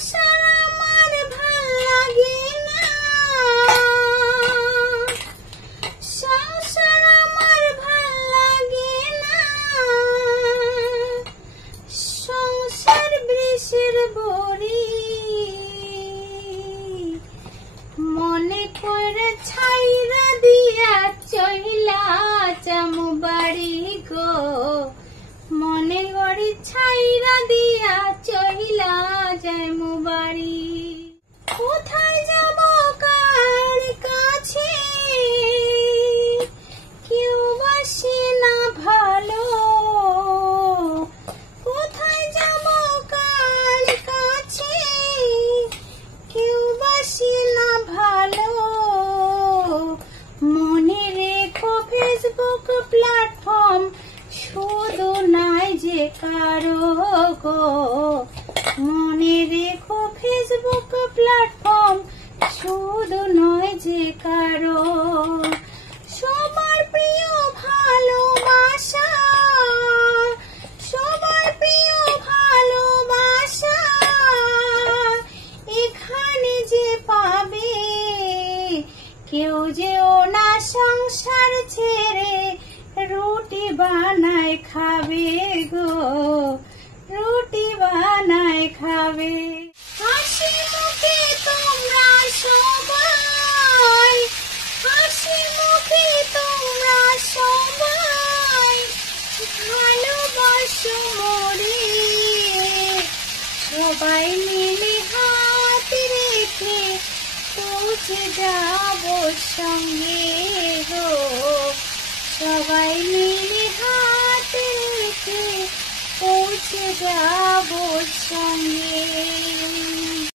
সংসার আমার ভাল লাগে না, সংসার আমার ভাল লাগে না, সংসার বৃষের বড়ি মনে করে ছাইরা দিয়া চইলা চামু বাড়ি গো, মনে করে ছাইরা দিয়া চইলা যাইমু বাড়ি। কোথায় যাব কার কাছে কেউ বাসে না ভালো, কোথায় যাব কার কাছে কেউ বাসে না ভালো। মনে রেখো ফেসবুক প্ল্যাটফর্ম শুধু নাই যে কারো গো, মনে রেখো ফেসবুক প্ল্যাটফর্ম শুধু নয় যে কারো। সবার প্রিয় ভালোবাসা, সবার প্রিয় ভালোবাসা এখানে যে পাবে, কেউ যেও না সংসার ছেড়ে রুটি বানায় খাবে গো, রুটি বানায় খাবে। হাসি মুখে তোমরা সবাই, হাসি মুখে তোমরা সবাই ভালোবাসো মোরে, সবাই মিলে হাত রেখে পৌঁছে যাব সঙ্গে গো, সবাই মিলে হাত রেখে পৌঁছে যাব